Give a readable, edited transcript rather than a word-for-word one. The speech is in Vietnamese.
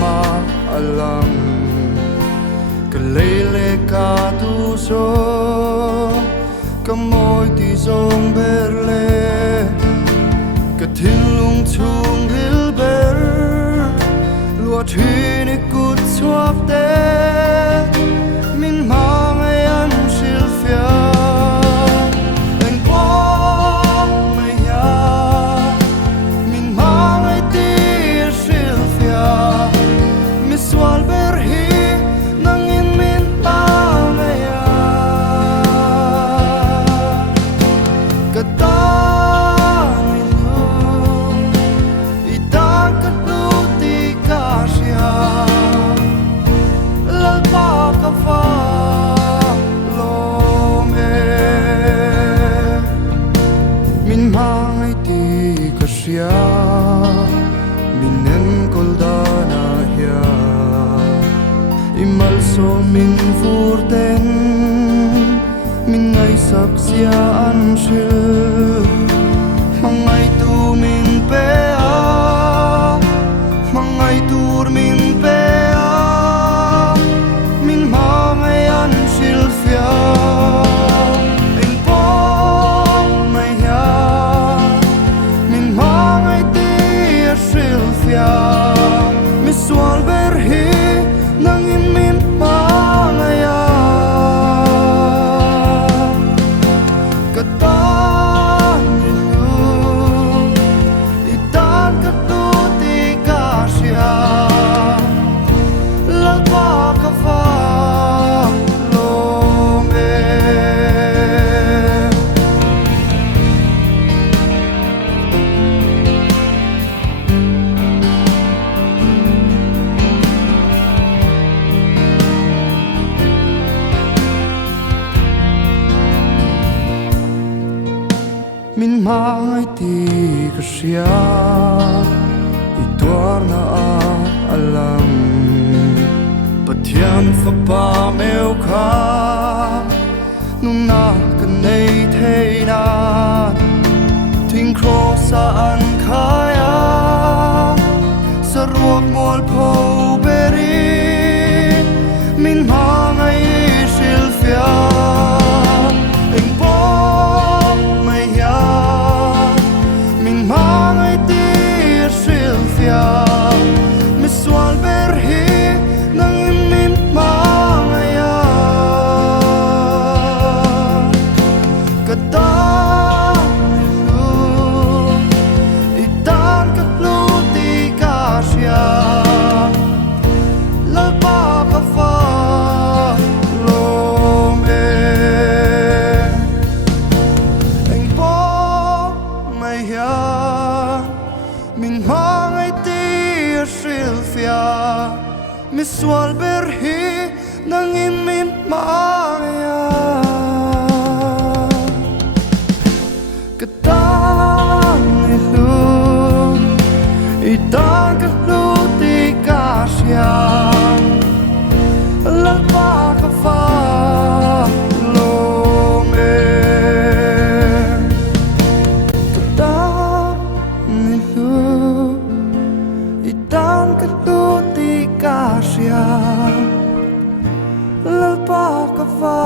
ma alam ka lele ka tu so ka moi ti zong berle ka thil lung chung hil ber lua thi ni kut chuak te min mang ai an sil fia en quang mai ya min mang ai ti sil fia mi swal ber hi nang in min mang ai ya ka ta minen koldana hia imal so min furten min ngai sak sia an shil mangai tu min pe a mangai tur min pe a min mangai an shil fia mi swal ber hi nang in min mang aya ka ta ni lu I tan ka tu ti ka sia la pa ka fa lo me min mai ti ka sia I tuar na alam pathian fa pa meu kha nung na ka nei thei na thing cross sa an khaya sa ruak mol pho beri min mangai sil fia mi swal ber hi nang in min mang aya ka ta ni lu I tan ka lu ti ka sia la pa ka fa lo me eng po mai ya min mang ai ti sil fia mi swal ber hi nang in min mang ya ka ta ni lu I tan ka lu ti ka sia la pa ka fa lo me ka ta ni lu I tan ka tu ti ka sia la pa ka fa